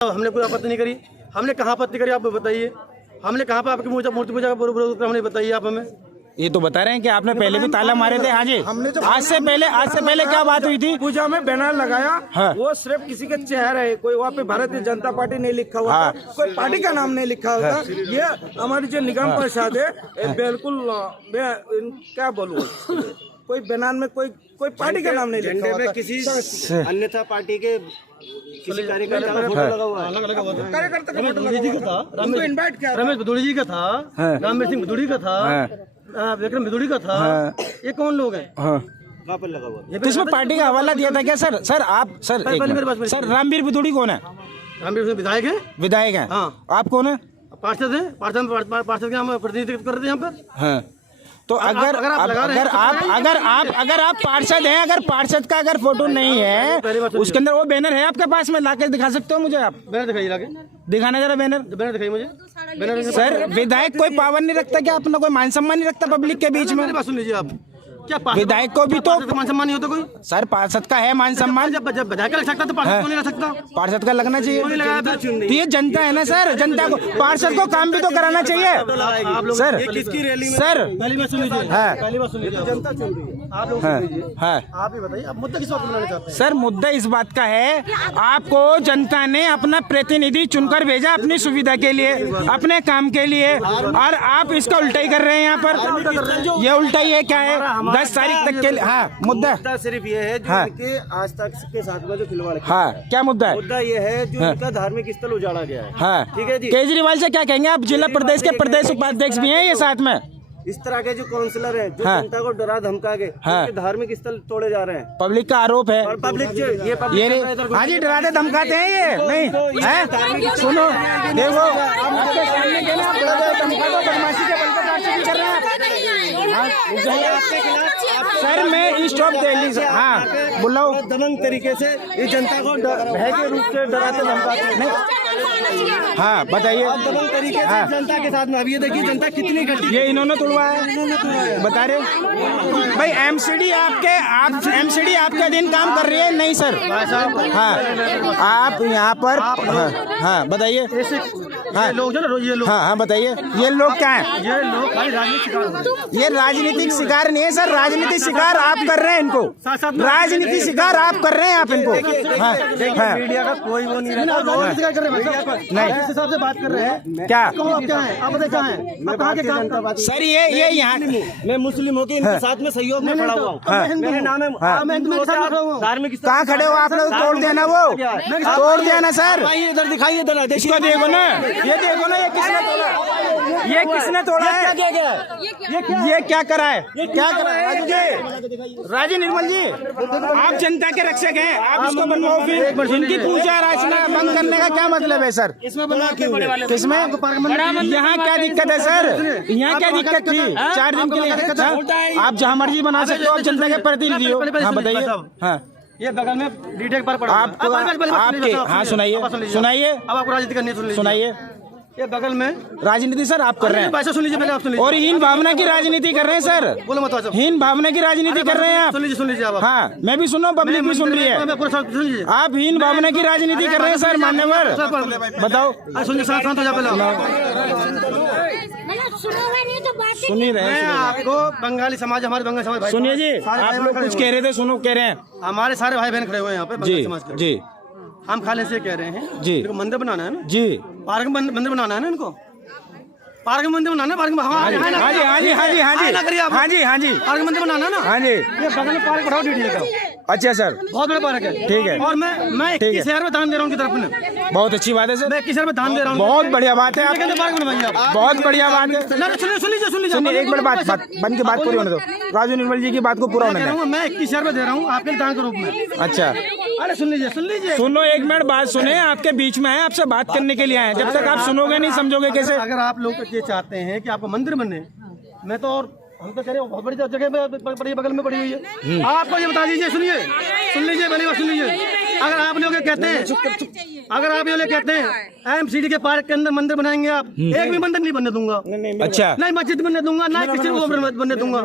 हमने कोई आपत्ति नहीं करी। हमने कहाँ आपत्ति करी आप बताइए। हमने कहाँ पर आपकी मूर्ति पूजा का विरोध हमने बताइए आप हमें। ये तो बता रहे हैं कि आपने पहले भी ताला मारे थे। हाँ जी, आज से पहले क्या बात हुई थी? पूजा में बैनर लगाया। हाँ। वो सिर्फ किसी के चेहरे, कोई वहाँ पे भारतीय जनता पार्टी नहीं लिखा हुआ था, कोई पार्टी का नाम नहीं लिखा हुआ था। ये हमारी जो निगम परिषद है बिल्कुल क्या बोलूँ, कोई बैनर में कोई पार्टी का नाम नहीं लिखा हुआ था। किसी अन्यथा पार्टी के किसी कार्यकर्ता का फोटो लगा हुआ है। कार्यकर्ता का रमेश फोटो भदौड़ी जी का था, उनको इनवाइट किया था। रमेश भदौड़ी जी का था, रामवीर सिंह भदौड़ी का था, विक्रम भदौड़ी का था। ये कौन लोग हैं? कहाँ पर लगा हुआ है? तो इसमें पार्टी का हवाला दिया था क्या सर? सर आप सर रामवीर भदौड़ी कौन है? रामवीर सिंह विधायक है। विधायक है। हाँ। आप कौन है? पार्षद है। पार्षद के हम प्रतिनिधित्व कर रहे हैं यहाँ पर। हाँ। तो अगर आप पार्षद हैं, अगर पार्षद का अगर फोटो नहीं है उसके अंदर, वो बैनर है आपके पास में, लाके दिखा सकते हो मुझे आप? बैनर दिखाइए, लाके दिखाना जरा बैनर। बैनर दिखाइए मुझे। बैनर सर विधायक कोई पावन नहीं रखता क्या? अपना कोई मान सम्मान नहीं रखता पब्लिक के बीच में? मेरी बात सुन लीजिए आप। क्या विधायक को भी तो मान सम्मान नहीं होता कोई? सर पार्षद का है मान सम्मान। जब विधायक का लग सकता तो पार्षद को नहीं लग सकता? पार्षद का लगना चाहिए। नहीं लगाया तो ये जनता है ना सर, जनता को पार्षद को काम भी तो कराना चाहिए सर। किसकी रैली में? सर पहली बात सुन लीजिए। हाँ। पहली बात सुन लीजिए। जनता चुन रही है, आप लोग सुन लीजिए। आप ही बताइए, आप मुद्दा किस बात पर बनाना चाहते हैं? सर मुद्दा इस बात का है, आपको जनता ने अपना प्रतिनिधि चुनकर भेजा अपनी सुविधा के लिए, अपने काम के लिए, और आप इसका उल्टा ही कर रहे हैं यहाँ पर। ये उल्टा ही है क्या है? 10 तारीख तक के लिए। हाँ, मुद्दा सिर्फ ये है जो इनके आज तक के साथ में जो खिलवाड़। हाँ, क्या मुद्दा है? मुद्दा ये है जो इनका धार्मिक स्थल उजाड़ा गया है। हाँ, ठीक है जी। केजरीवाल से क्या कहेंगे आप? जिला प्रदेश के प्रदेश उपाध्यक्ष भी हैं ये साथ में। इस तरह के जो काउंसलर हैं जो जनता को डरा धमका के धार्मिक स्थल तोड़े जा रहे हैं, पबलिक का आरोप है। और पब्लिक ये हाँ जी, डराते धमकाते हैं ये नहीं है? सुनो देखो, आपके सामने के ना धमका दो, बदमाशी के बल पर कारचुपी कर रहे हैं। सर मैं स्टॉप दिल्ली से, हाँ बुलाओ। दबंग तरीके से इस जनता को भय के रूप से डराते धमकाते हैं। हाँ बताइए। दबंग तरीके से जनता के साथ में। अब ये देखिए जनता कितनी घटी। ये इन्होंने तोड़वाया, बता रहे भाई। एमसीडी आपके अधीन काम कर रही है? नहीं सर। हाँ आप यहाँ पर। हाँ बताइए। हाँ लोग जो ये लोग, हाँ बताइए, ये लोग क्या है? ये लोग राजनीतिक शिकार। ये राजनीतिक शिकार नहीं है सर, राजनीतिक शिकार आप कर रहे हैं इनको। राजनीतिक शिकार आप कर रहे हैं आप इनको। हाँ मीडिया का कोई वो नहीं रहता। नहीं हिसाब से बात कर रहे हैं क्या? क्या है आप बताइए? क्या है? मैं कहाँ के काम सर ये यहाँ मैं मुस्लिम होकर इनके साथ में सहयोग में खड़ा हुआ हूँ। मेरे नाम है धार्मिक। कहाँ खड़े हो आप लोग? तोड़ देना, वो तोड़ देना सर। इधर दिखाइए, इधर इसको देखो ना, ये देखो ना, ये किसने तोड़ा? ये किसने तोड़ा है? ये क्या करा है? क्या करा है? राजू जी, राजू निर्मल जी, आप जनता के रक्षक हैं, आप इसको बनवाओ। फिर इनकी पूजा अर्चना बंद करने का क्या मतलब है सर? किसमें? यहाँ क्या दिक्कत है सर? यहाँ क्या दिक्कत थी? 4 दिन के लिए आप जहाँ मर्जी बना सकते हो, आप जनता के प्रतिनिधि हो। हाँ बताइए। हाँ ये बगल में डीटेक पर पड़ा आपके। हाँ सुनाइए। अब आपको राजनीति करनी है, सुनाइए। ये बगल में राजनीति सर आप कर रहे हैं। सुन लीजिए पहले, आप सुन लीजिए। और हीन भावना की राजनीति कर रहे हैं सर। बोलो मत। हीन भावना की राजनीति कर रहे हैं आप। सुन लीजिए आप। हाँ मैं भी सुन रहा हूँ, पब्लिक भी सुन रही है। आप हीन भावना की राजनीति कर रहे हैं सर, मान्यवर। बताओ। सुनिए, शांत हो जाओ सुन ही रहे हैं आपको। बंगाली समाज, हमारे बंगाली समाज भाई, सुनिए जी, आप लोग कुछ कह रहे थे, सुनो कह रहे हैं। हमारे सारे भाई बहन खड़े हुए हैं यहाँ पे बंगाली समाज के। जी हम खाले से कह रहे हैं जी, इनको मंदिर बनाना है ना जी, पार्क में मंदिर बनाना है ना, इनको पार्क में मंदिर बनाना है। पार्क में हाँ जी हाँ जी हाँ जी हाँ जी हाँ जी हाँ जी हाँ जी पार्क में मंदिर बनाना है ना। हाँ जी, ये बगल में पार्क बढ़ाओ डीडी का। अच्छा सर, बहुत बड़ा पार्क है। ठीक है। और मैं 21,000 में दान दे रहा हूँ उनकी तरफ में। बहुत अच्छी बात है सर। मैं 21,000 में दान दे रहा हूँ। बहुत बढ़िया बात है। पार्क बनवाइए आप। बहुत बढ़िया बात है। सुन लीजिए एक मिनट बात बन की बात पूरी होने दो। राजू निर्मल जी की बात को पूरा होने दो। मैं 21,000 में दे रहा हूँ आपके दान के रूप में। अच्छा अरे सुन लीजिए सुनो, एक मिनट बात सुने। आपके बीच में है, आपसे बात करने के लिए आए। जब तक आप सुनोगे नहीं समझोगे कैसे? अगर आप लोग ये चाहते हैं कि आपको मंदिर बने, मैं तो, और हम तो कह रहे हो बहुत बड़ी जगह पड़ी, बगल में पड़ी हुई है। आपको ये बता दीजिए, सुन लीजिए पहली बात सुन लीजिए। अगर आप लोग कहते हैं, अगर आप ये लोग कहते हैं एमसीडी के पार्क के अंदर मंदिर बनाएंगे, आप एक भी मंदिर नहीं बनने दूंगा। अच्छा, नहीं मस्जिद बनने दूंगा, ना किसी को बनने दूंगा।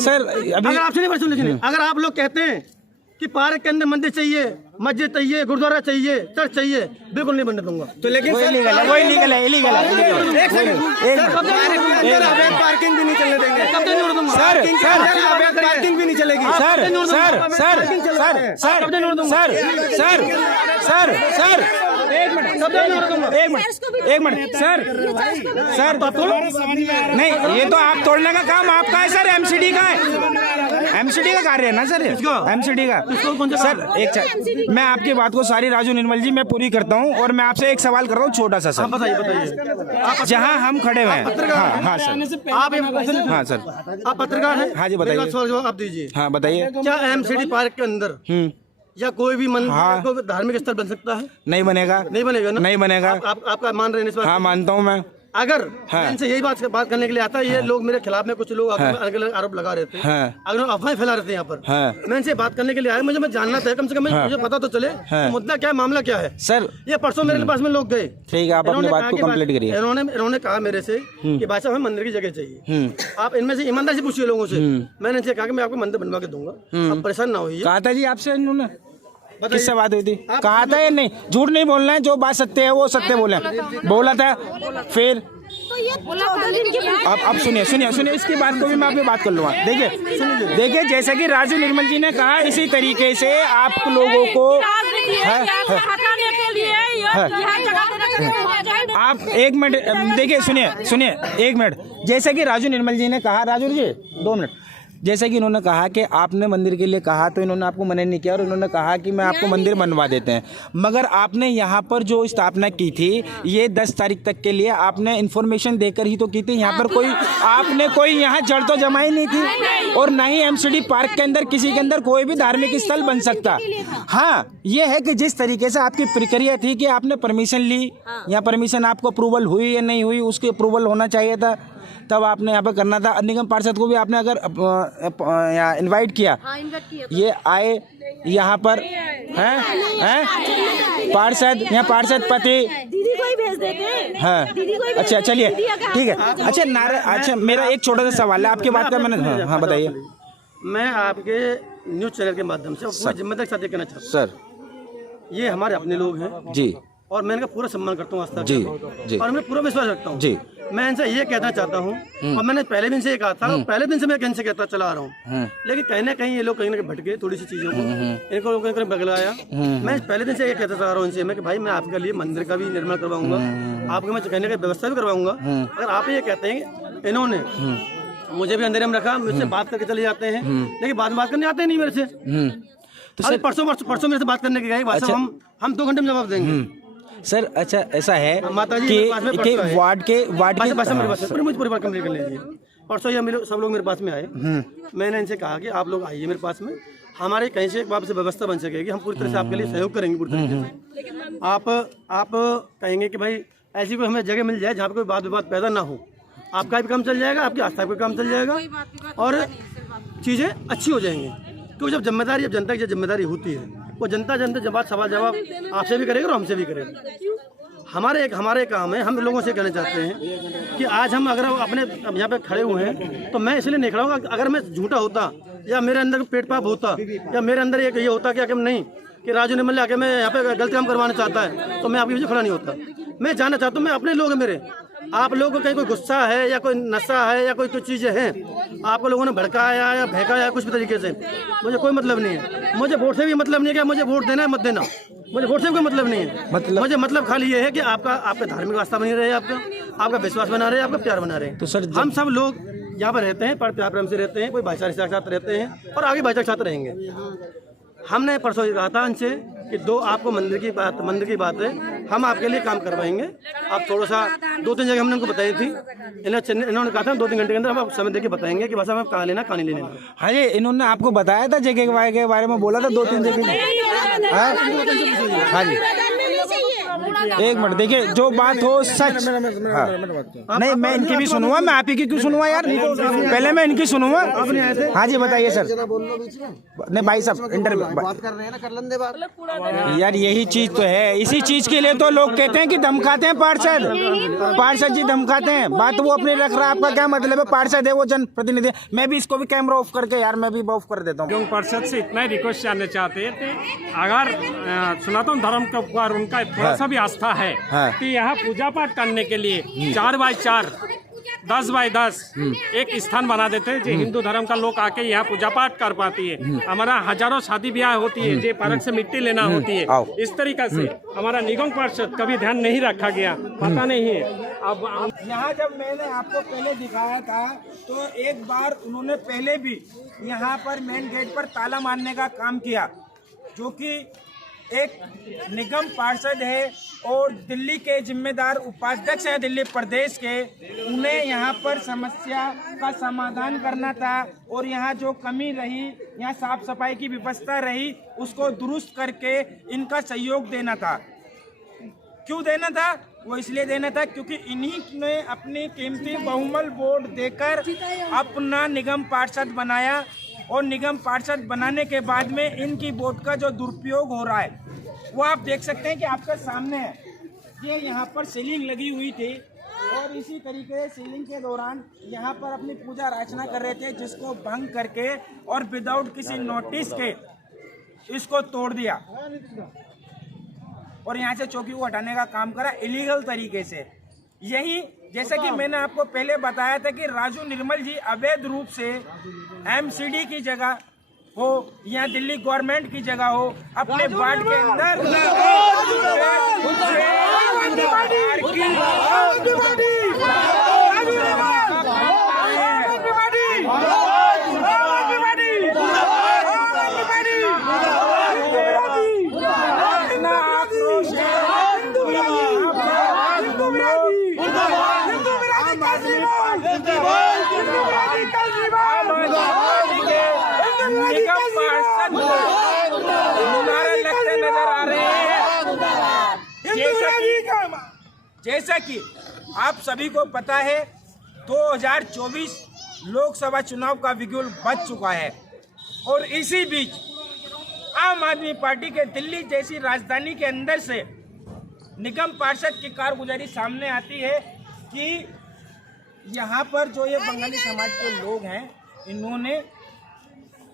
सर अगर आप सुनिए, अगर आप लोग कहते हैं कि पार्क के अंदर मंदिर चाहिए, मस्जिद चाहिए, गुरुद्वारा चाहिए, चर्च चाहिए, बिल्कुल नहीं बनने दूंगा। तो लेकिन वो इलीगल है, वो इलीगल है, इलीगल है। पार्किंग भी नहीं चलने देंगे कब तक नहीं होने दूंगा? सर पार्किंग भी नहीं चलेगी sir sir sir sir sir sir sir एक मिनट सर नहीं, ये तो आप तोड़ने का काम आपका है सर, एमसीडी का है, एमसीडी का कार्य है ना सर, एमसीडी का। सर एक मैं आपकी बात को सारी राजू निर्मल जी मैं पूरी करता हूँ, और मैं आपसे एक सवाल कर रहा हूँ छोटा सा सर। बताइए। जहाँ हम खड़े हुए हैं, हाँ सर, आप हाँ सर, आप पत्रकार हैं? हाँ जी बताइए। जवाब आप दीजिए। हाँ बताइए। क्या एमसीडी पार्क के अंदर या कोई भी मंदिर, हाँ। कोई धार्मिक स्थल बन सकता है? नहीं बनेगा, नहीं बनेगा ना? नहीं बनेगा। आपका मान रहे हैं इस बात? हाँ मानता हूँ मैं। अगर हाँ। मैं इनसे यही बात करने के लिए आता है, ये लोग मेरे खिलाफ में कुछ लोग अलग अलग आरोप लगा रहे थे, हाँ। अगर अफवाहें फैला रहे थे यहाँ पर, हाँ। मैं इनसे बात करने के लिए आया, मैं जानना था कम से कम, मुझे पता तो चले हाँ। कि मुद्दा क्या है, मामला क्या है सर। ये परसों मेरे पास में लोग गए, ठीक है, आप अपनी बात को कंप्लीट करिए। इन्होंने कहा मेरे से कि भाई साहब हमें मंदिर की जगह चाहिए, आप इनमें से ईमानदारी से पूछिए लोगों से। मैंने इनसे कहा कि मैं आपको मंदिर बनवा के दूंगा, आप परेशान ना होइए। कहा था जी आपसे इन्होंने, किससे बात हुई थी? कहा था या नहीं? झूठ नहीं बोलना है, जो बात सत्य है वो सत्य बोला था। फिर अब सुनिए सुनिए सुनिए, इसकी बात को भी मैं आपकी बात कर लूँगा। देखिए जैसे कि राजू निर्मल जी ने कहा, इसी तरीके से आप लोगों को आप एक मिनट देखिए, सुनिए एक मिनट। जैसे कि राजू निर्मल जी ने कहा, राजू जी 2 मिनट, जैसे कि इन्होंने कहा कि आपने मंदिर के लिए कहा तो इन्होंने आपको मना नहीं किया, और इन्होंने कहा कि मैं आपको मंदिर बनवा देते हैं, मगर आपने यहाँ पर जो स्थापना की थी ये 10 तारीख तक के लिए आपने इन्फॉर्मेशन देकर ही तो की थी। यहाँ पर आपने कोई यहाँ जड़ तो जमाई नहीं थी, और ना ही एमसीडी पार्क के अंदर किसी के अंदर कोई भी धार्मिक स्थल बन सकता। हाँ, ये है कि जिस तरीके से आपकी प्रक्रिया थी कि आपने परमिशन ली, या परमिशन आपको अप्रूवल हुई या नहीं हुई, उसकी अप्रूवल होना चाहिए था, तब आपने यहाँ पे करना था। निगम पार्षद को भी आपने अगर यहाँ इनवाइट किया, ये आए यहाँ पर हैं पार्षद, यहाँ पार्षद पति दीदी को ही भेज देते हैं। हाँ, अच्छा चलिए ठीक है। अच्छा मेरा एक छोटा सा सवाल है आपकी बात का, मैंने हाँ बताइए। मैं आपके न्यूज चैनल के माध्यम से पूरी जिम्मेदारी के साथ ये कहना चाहता हूँ सर, ये हमारे अपने लोग हैं जी, और मैं इनका पूरा सम्मान करता हूँ, आस्था जी, जी, और मैं पूरा विश्वास रखता हूँ जी। मैं इनसे ये कहना चाहता हूँ, और मैंने पहले भी इनसे ये कहा था, पहले दिन से मैं इनसे कहता चला आ रहा हूँ, लेकिन कहीं ना कहीं ये लोग कहीं ना कहीं भटके थोड़ी सी चीजों को, इनको बगलाया। मैं पहले दिन से ये कहता चला रहा हूँ इनसे, मैं कि भाई मैं आपके लिए मंदिर का भी निर्माण करवाऊंगा, आपको मैं कहने की व्यवस्था भी करवाऊंगा। अगर आप ये कहते हैं, इन्होंने मुझे भी अंधेरे में रखा, मुझसे बात करके चले जाते हैं, लेकिन बात करने आते नहीं मेरे से। तो परसों मेरे से बात करने के गए, हम 2 घंटे में जवाब देंगे सर। अच्छा ऐसा है माता जी कि वार्ड के मुझे पूरी बात कंप्लीट कर लीजिए। परसों ये सब लोग मेरे पास में आए, मैंने इनसे कहा कि आप लोग आइए मेरे पास में, हमारे कहीं से वापस व्यवस्था बन सकेगी, हम पूरी तरह से आपके लिए सहयोग करेंगे पूरी तरीके से। आप कहेंगे कि भाई ऐसी कोई हमें जगह मिल जाए जहाँ पे कोई वाद विवाद पैदा ना हो, आपका भी काम चल जाएगा, आपकी आस्था का काम चल जाएगा, और चीज़ें अच्छी हो जाएंगी। क्योंकि जब जिम्मेदारी, जब जनता की जिम्मेदारी होती है, वो जनता सवाल जवाब आपसे भी करेगा और हमसे भी करेगा। हमारे काम है, हम लोगों से कहना चाहते हैं कि आज हम अगर अपने यहाँ पे खड़े हुए हैं, तो मैं इसलिए नहीं खड़ा हूँ, अगर मैं झूठा होता या मेरे अंदर पेट पाप होता या मेरे अंदर ये होता कि नहीं कि राजू निर्मल आके मैं यहाँ पे गलत काम करवाना चाहता है, तो मैं आपके पीछे खड़ा नहीं होता। मैं जानना चाहता हूँ, मैं अपने लोग हैं मेरे, आप लोगों को कहीं कोई गुस्सा है या कोई नशा है या कोई चीज़ें हैं, आपको लोगों ने भड़काया या बहकाया कुछ भी तरीके से, मुझे कोई मतलब नहीं है। मुझे वोट से भी मतलब नहीं है कि मुझे वोट देना है मत देना, मुझे वोट से कोई मतलब नहीं है। मुझे मतलब खाली ये है कि आपका धार्मिक आस्था बनी रहे, आपका विश्वास बना रहे, आपका प्यार बना रहे। तो सर हम सब लोग यहाँ पर रहते हैं, प्यार प्रेम से रहते हैं, कोई भाईचारे के साथ रहते हैं और आगे भाईचारे के साथ रहेंगे। हमने परसों ये कहा था इनसे कि आपको मंदिर की बात है, हम आपके लिए काम करवाएंगे। आप थोड़ा सा 2-3 जगह हमने उनको बताई थी, इन्होंने कहा था 2-3 घंटे के अंदर हम आपको समय देके बताएंगे कि बस हमें कहाँ लेना कहाँ नहीं लेना। हाँ जी, इन्होंने आपको बताया था जगह के बारे में, बोला था 2-3 जगह। हाँ जी, एक मिनट देखिए, जो बात हो सच। नहीं, मैं इनकी भी सुनूंगा, मैं आप ही की क्यों सुनूंगा यार, पहले मैं इनकी सुनूंगा। हाँ जी बताइए सर। नहीं भाई साहब, इंटरव्यू बात कर रहे हैं ना, कर लेंगे बात यार, यही चीज तो है। इसी चीज के लिए तो लोग कहते हैं कि धमकाते हैं पार्षद जी धमकाते हैं। बात वो अपनी रख रहा है, आपका क्या मतलब है? पार्षद है वो, जनप्रतिनिधि। मैं भी इसको भी कैमरा ऑफ करके यार, मैं भी ऑफ कर देता हूँ। पार्षद से इतना ही रिक्वेस्ट करना चाहते थे, अगर सनातन धर्म के ऊपर उनका थोड़ा सा भी आस्था है कि यहाँ पूजा पाठ करने के लिए 4x4 10x10 एक स्थान बना देते हैं, जो हिंदू धर्म का लोग आके यहाँ पूजा पाठ कर पाती है। हमारा हजारों शादी ब्याह होती है, जो पार्क से मिट्टी लेना होती है, इस तरीका से हमारा निगम पार्षद कभी ध्यान नहीं रखा गया, पता नहीं है। अब यहाँ जब मैंने आपको पहले दिखाया था तो एक बार उन्होंने पहले भी यहाँ पर मेन गेट पर ताला मारने का काम किया, जो कि एक निगम पार्षद है और दिल्ली के जिम्मेदार उपाध्यक्ष है दिल्ली प्रदेश के, उन्हें यहाँ पर समस्या का समाधान करना था और यहाँ जो कमी रही, यहाँ साफ सफाई की व्यवस्था रही, उसको दुरुस्त करके इनका सहयोग देना था। क्यों देना था? वो इसलिए देना था क्योंकि इन्हीं ने अपनी कीमती बहुमूल्य वोट देकर अपना निगम पार्षद बनाया और निगम पार्षद बनाने के बाद में इनकी वोट का जो दुरुपयोग हो रहा है वो आप देख सकते हैं कि आपके सामने है। ये यहाँ पर सीलिंग लगी हुई थी और इसी तरीके से सीलिंग के दौरान यहाँ पर अपनी पूजा अर्चना कर रहे थे, जिसको भंग करके और विदाउट किसी नोटिस के इसको तोड़ दिया और यहाँ से चौकी को हटाने का काम करा इलीगल तरीके से। यही जैसा कि मैंने आपको पहले बताया था कि राजू निर्मल जी अवैध रूप से एमसीडी की जगह हो या दिल्ली गवर्नमेंट की जगह हो, अपने वार्ड के अंदर नजर आ रहे हैं। जैसा कि आप सभी को पता है 2024 लोकसभा चुनाव का बिगुल बज चुका है और इसी बीच आम आदमी पार्टी के दिल्ली जैसी राजधानी के अंदर से निगम पार्षद की कारगुजारी सामने आती है कि यहाँ पर जो ये बंगाली समाज के लोग हैं, इन्होंने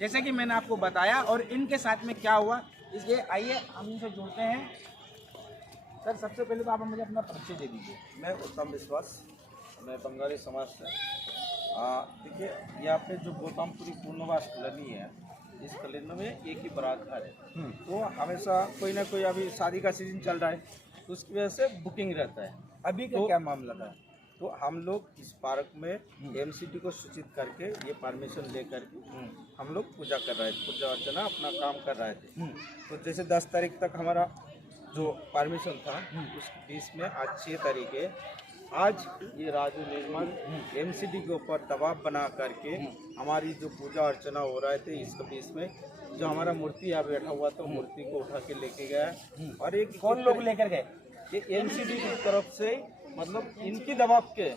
जैसे कि मैंने आपको बताया और इनके साथ में क्या हुआ, इसलिए आइए हम इनसे जुड़ते हैं। सर, सबसे पहले तो आप मुझे अपना परिचय दे दीजिए। मैं उत्तम विश्वास, मैं बंगाली समाज से। देखिए, यहाँ पे जो गौतमपुरी पूर्णवास कॉलोनी है, इस कॉलोनी में एक ही बारात घर है, तो हमेशा कोई ना कोई, अभी शादी का सीजन चल रहा है तो उसकी वजह से बुकिंग रहता है। अभी का क्या मामला था, तो हम लोग इस पार्क में एमसीडी को सूचित करके ये परमिशन लेकर के हम लोग पूजा कर रहे थे, पूजा अर्चना अपना काम कर रहे थे। तो जैसे 10 तारीख तक हमारा जो परमिशन था, उस बीच में आज 6 तारीख है, आज ये राजू निर्मल एमसीडी के ऊपर दबाव बना करके हमारी जो पूजा अर्चना हो रहे थे, इसके बीच में जो हमारा मूर्ति यहाँ बैठा हुआ था, मूर्ति को उठा के लेके गया। और एक कौन लोग लेकर गए? ये एमसीडी की तरफ से, मतलब इनकी दबाव के,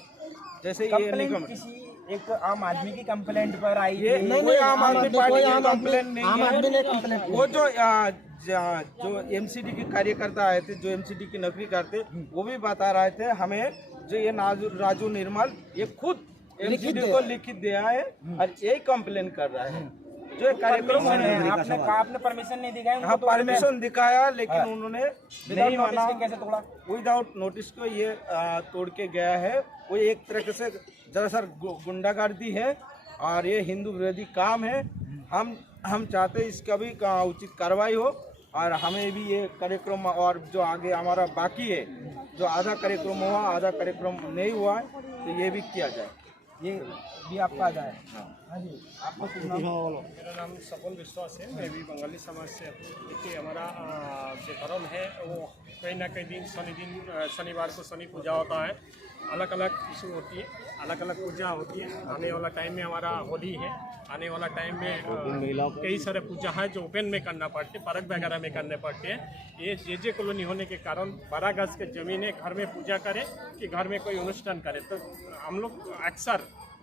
जैसे ये निगम किसी एक आम आदमी की कंप्लेंट पर आई ये नहीं, आम आदमी पार्टी की कंप्लेंट नहीं है। वो जो एमसीडी के कार्यकर्ता आए थे, जो एमसीडी की नौकरी करते, वो भी बता रहे थे हमें, जो ये राजू निर्मल ये खुद एमसीडी को लिखित दिया है और यही कंप्लेन कर रहा है। जो कार्यक्रम आपने परमिशन नहीं दिखाया? हाँ, परमिशन दिखाया, लेकिन उन्होंने नहीं माना। कैसे तोड़ा? विदाउट नोटिस को ये तोड़ के गया है। वो एक तरह से दरअसल गुंडागर्दी है और ये हिंदू विरोधी काम है। हम चाहते हैं इसका भी उचित कार्रवाई हो और हमें भी ये कार्यक्रम, और जो आगे हमारा बाकी है, जो आधा कार्यक्रम हुआ, आधा कार्यक्रम नहीं हुआ है, तो ये भी किया जाए। ये भी आपका आ जाए। हाँ जी, आपको मेरा नाम सपन विश्वास है, मैं भी बंगाली समाज से। देखिए, हमारा जो धर्म है वो कहीं ना कहीं शनिवार को शनि पूजा होता है अलग अलग इशू होती है, अलग अलग पूजा होती है। आने वाला टाइम में हमारा होली है, आने वाला टाइम में कई सारे पूजा है जो ओपन में करना पड़ते हैं, पार्क वगैरह में करने पड़ते हैं। ये जे कॉलोनी होने के कारण 12 गज के ज़मीन है, घर में पूजा करे कि घर में कोई अनुष्ठान करे, तो हम लोग अक्सर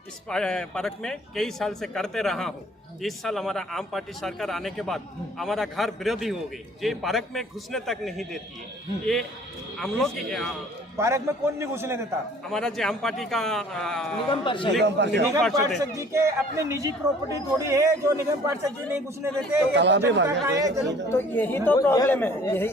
इस पार्क में कई साल से करते रहा हूँ। इस साल हमारा आम पार्टी सरकार आने के बाद हमारा घर विरोधी हो गई, ये पार्क में घुसने तक नहीं देती है। ये हम लोग पार्क में कौन नहीं घुसने देता? हमारा जो आम पार्टी का निगम पार्षद जी के अपनी निजी प्रॉपर्टी थोड़ी है जो निगम पार्षद जी नहीं घुसने देते। ये तो जनता का है, तो यही तो प्रॉब्लम है। यही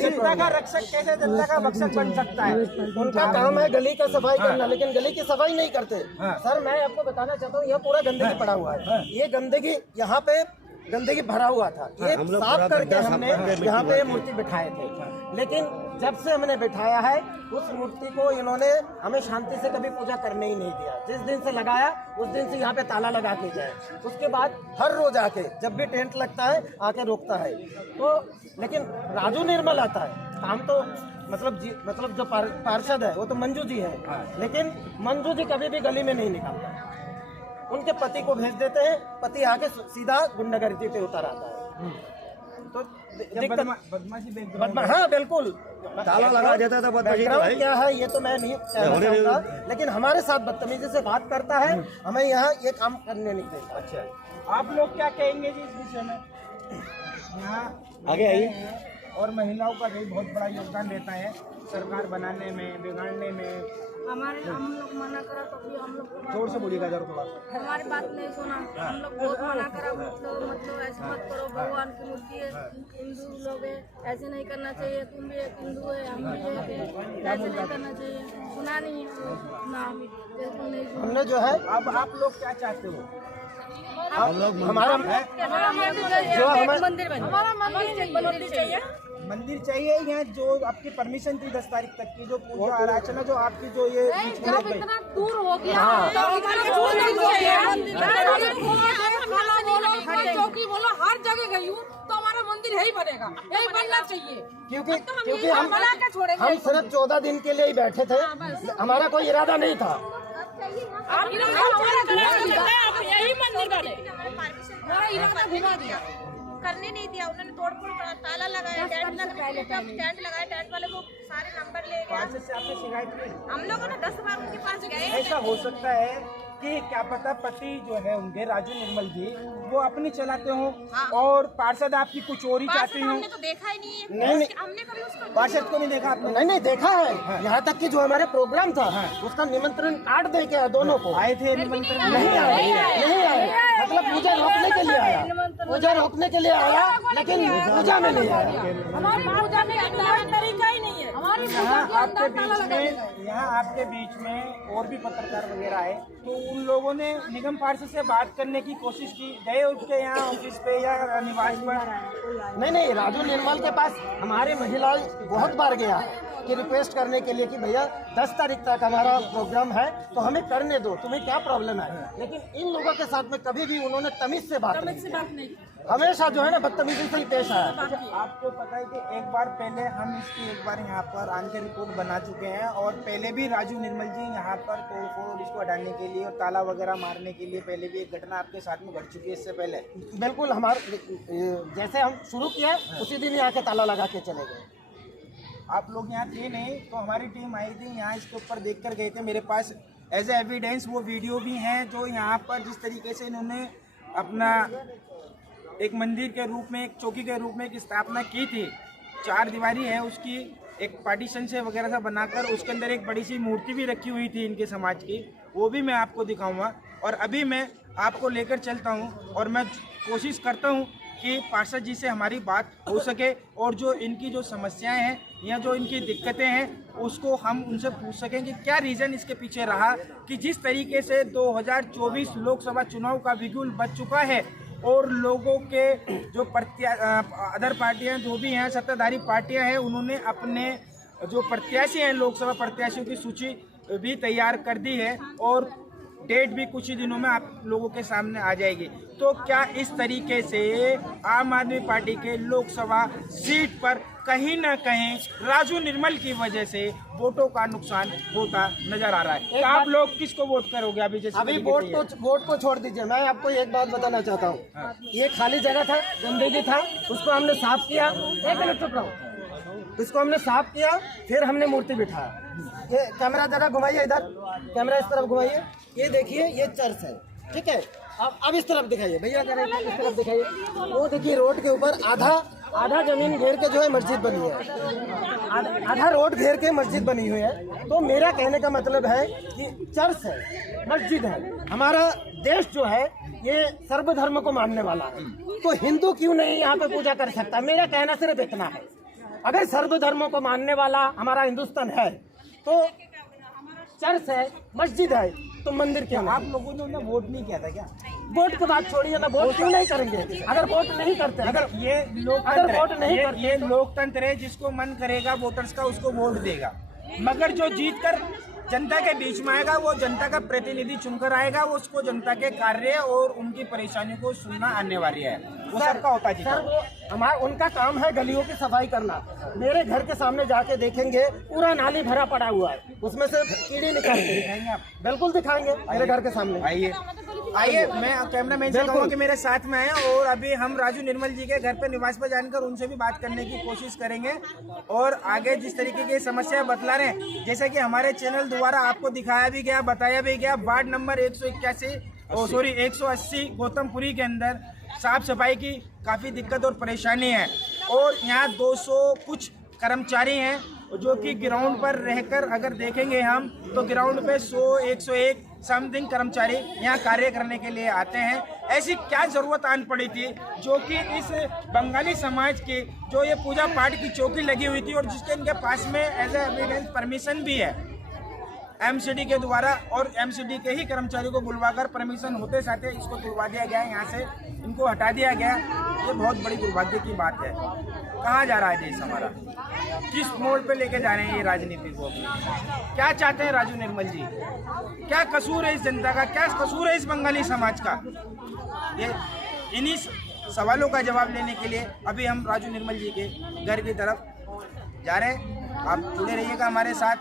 जनता का रक्षक कैसे जनता का भक्षक बन सकता है? उनका काम है गली का सफाई करना, लेकिन गली की सफाई नहीं करते। सर मैं आपको बताना चाहता हूँ, यह पूरा गंदगी पड़ा हुआ है। ये गंदगी यहाँ पे गंदगी भरा हुआ था, ये साफ करके हमने यहाँ पे मूर्ति बिठाए थे। लेकिन जब से हमने बिठाया है उस मूर्ति को इन्होंने हमें शांति से कभी पूजा करने ही नहीं दिया। जिस दिन से लगाया उस दिन से यहाँ पे ताला लगा के गए। उसके बाद हर रोज आके जब भी टेंट लगता है आके रोकता है। तो लेकिन राजू निर्मल आता है, काम तो मतलब जो पार्षद है वो तो मंजू जी है, लेकिन मंजू जी कभी भी गली में नहीं निकलता। उनके पति को भेज देते हैं, पति आके सीधा गुंडागर्दी पे उतर आता है। तो हाँ बिल्कुल ताला लगा देता था। बैकग्राउंड क्या है ये तो मैं नहीं कहना चाहूँगा, लेकिन हमारे साथ बदतमीजी से बात करता है, हमें यहाँ ये काम करने नहीं देता। अच्छा, आप लोग क्या कहेंगे जी इस विषय में? यहाँ आगे आइए। और महिलाओं का भी बहुत बड़ा योगदान रहता है सरकार बनाने में, बिगाड़ने में। हम लोग मना करा तो भी हम लोग जोर से बोलिएगा जरूर थोड़ा। हमारी बात नहीं सुना। हम लोग बहुत मना करा, मतलब ऐसे मत करो, भगवान की मूर्ति है, हिंदू लोग है, ऐसे नहीं करना चाहिए, तुम भी एक हिंदू है, हम भी एक है, ऐसे नहीं करना चाहिए। सुना नहीं ना, हमने जो है अब आप लोग क्या चाहते हो? हम लोग हमारा मंदिर चाहिए। मंदिर चाहिए यहाँ जो आपकी परमिशन थी 10 तारीख तक की, जो पूजा अर्चना जो आपकी जो ये जब इतना दूर हो गया चौकी बोलो, हर जगह गई हूँ तो हमारा मंदिर यही बनेगा, यही बनना चाहिए। क्योंकि हम सिर्फ 14 दिन के लिए ही बैठे थे, हमारा कोई इरादा नहीं था। यही मंदिर बने, हमारा इरादा घुमा दिया, करने नहीं दिया उन्होंने, तोड़फोड़ करा, ताला लगाया, टेंट लगाया, टेंट वाले को सारे नंबर ले गया। से आपने शिकायत की? हम लोगों ने 10 बार उनके पास गए। ऐसा हो सकता है कि क्या पता पति जो है उनके राजू निर्मल जी वो अपनी चलाते हो और पार्षद आपकी कुछ चोरी चाहती हो। हमने तो देखा ही नहीं है। नहीं हमने कभी उसको पार्षद को नहीं देखा आपने? नहीं देखा है। यहाँ तक कि जो हमारे प्रोग्राम था उसका निमंत्रण कार्ड दे के दोनों को आए थे निमंत्रण? नहीं आए, मतलब पूजा रोकने के लिए आया, पूजा रोकने के लिए आया, लेकिन पूजा में नहीं आया। हमारी पूजा में तरीका ही नहीं है। हमारी यहाँ आपके बीच में और भी पत्रकार वगैरह है, तो उन लोगों ने निगम पार्षद से बात करने की कोशिश की, गए उसके यहाँ ऑफिस पे या निवास पर? नहीं, राजू निर्मल के पास हमारे महिला बहुत बार गया कि रिक्वेस्ट करने के लिए कि भैया 10 तारीख तक हमारा प्रोग्राम है तो हमें करने दो, तुम्हें क्या प्रॉब्लम है। लेकिन इन लोगों के साथ में कभी भी उन्होंने तमीज से बात नहीं, हमेशा जो है ना बदतमीजी से ही पेश आया। आपको पता है कि एक बार पहले हम इसकी एक बार यहाँ पर आन के रिपोर्ट बना चुके हैं और पहले भी राजू निर्मल जी यहाँ पर तोड़फोड़ इसको हटाने के लिए और ताला वगैरह मारने के लिए पहले भी एक घटना आपके साथ में घट चुकी है इससे पहले। बिल्कुल, हमारे जैसे हम शुरू किया उसी दिन यहाँ के ताला लगा के चले गए। आप लोग यहाँ थे नहीं तो हमारी टीम आई थी यहाँ, इसके ऊपर देख कर गए थे। मेरे पास एज ए एविडेंस वो वीडियो भी हैं जो यहाँ पर जिस तरीके से इन्होंने अपना एक मंदिर के रूप में, एक चौकी के रूप में एक स्थापना की थी। 4 दीवारी है उसकी, एक पार्टीशन से वगैरह सा बनाकर उसके अंदर एक बड़ी सी मूर्ति भी रखी हुई थी इनके समाज की, वो भी मैं आपको दिखाऊंगा। और अभी मैं आपको लेकर चलता हूँ और मैं कोशिश करता हूँ कि पार्षद जी से हमारी बात हो सके और जो इनकी जो समस्याएं हैं या जो इनकी दिक्कतें हैं उसको हम उनसे पूछ सकें कि क्या रीज़न इसके पीछे रहा कि जिस तरीके से 2024 लोकसभा चुनाव का बिगुल बज चुका है और लोगों के जो अदर पार्टियां जो भी हैं, सत्ताधारी पार्टियां हैं, उन्होंने अपने जो प्रत्याशी हैं लोकसभा प्रत्याशियों की सूची भी तैयार कर दी है और डेट भी कुछ ही दिनों में आप लोगों के सामने आ जाएगी। तो क्या इस तरीके से आम आदमी पार्टी के लोकसभा सीट पर कहीं ना कहीं राजू निर्मल की वजह से वोटों का नुकसान होता नजर आ रहा है? तो आप लोग किसको वोट करोगे अभी? जैसे अभी वोट को छोड़ दीजिए, मैं आपको एक बात बताना चाहता हूँ। ये खाली जगह था, गंदगी था, उसको हमने साफ किया। एक मिनट चुप रहो। इसको हमने साफ किया, फिर हमने मूर्ति बिठाया। ये कैमरा जरा घुमाइए, इधर कैमरा इस तरफ घुमाइए। ये देखिए, ये चर्च है, ठीक है। अब इस तरफ दिखाइए भैया, जरा इस तरफ दिखाइए। वो देखिए रोड के ऊपर आधा जमीन घेर के जो है मस्जिद बनी है, आधा रोड घेर के मस्जिद बनी हुई है। तो मेरा कहने का मतलब है कि चर्च है, मस्जिद है। हमारा देश जो है ये सर्वधर्म को मानने वाला है, तो हिंदू क्यों नहीं यहाँ पे पूजा कर सकता? मेरा कहना सिर्फ इतना है, अगर सर्वधर्मों को मानने वाला हमारा हिंदुस्तान है तो चर्च है, मस्जिद है, तो मंदिर क्यों? आप लोगों ने वोट नहीं किया था क्या? वोट की बात छोड़िए ना, वोट क्यों नहीं करेंगे? अगर वोट नहीं करते, अगर वोट नहीं करते, ये लोकतंत्र है, जिसको मन करेगा वोटर्स का उसको वोट देगा। मगर जो जीतकर जनता के बीच में आएगा वो जनता का प्रतिनिधि चुनकर आएगा, वो उसको जनता के कार्य और उनकी परेशानियों को सुनना अनिवार्य है। वो सबका होता जी। सर वो हमारा उनका काम है गलियों की सफाई करना। मेरे घर के सामने जाके देखेंगे पूरा नाली भरा पड़ा हुआ है, उसमें से कीड़े निकलते। बिल्कुल दिखाएंगे मेरे घर के सामने। आइए मैं कैमरा मैन से कहूँगा कि मेरे साथ में आए और अभी हम राजू निर्मल जी के घर पे निवास पर जानकर उनसे भी बात करने की कोशिश करेंगे और आगे जिस तरीके की समस्या बतला रहे हैं, जैसे कि हमारे चैनल द्वारा आपको दिखाया भी गया, बताया भी गया, वार्ड नंबर 180 गौतमपुरी के अंदर साफ सफाई की काफ़ी दिक्कत और परेशानी है और यहाँ 200 कुछ कर्मचारी हैं जो कि ग्राउंड पर रहकर अगर देखेंगे हम तो ग्राउंड पे 101 समथिंग कर्मचारी यहाँ कार्य करने के लिए आते हैं। ऐसी क्या जरूरत आन पड़ी थी जो कि इस बंगाली समाज की जो ये पूजा पाठ की चौकी लगी हुई थी और जिसके इनके पास में एज ए एविडेंस परमिशन भी है एमसीडी के द्वारा, और एमसीडी के ही कर्मचारी को बुलवाकर परमिशन होते साथ इसको तुड़वा दिया गया, यहाँ से इनको हटा दिया गया। ये बहुत बड़ी दुर्भाग्य की बात है। कहाँ जा रहा है देश हमारा? किस मोड़ पे लेके जा रहे हैं ये राजनीति को? क्या चाहते हैं राजू निर्मल जी? क्या कसूर है इस जनता का? क्या कसूर है इस बंगाली समाज का? ये इन्हीं सवालों का जवाब लेने के लिए अभी हम राजू निर्मल जी के घर की तरफ जा रहे हैं। आप जुड़े रहिएगा हमारे साथ।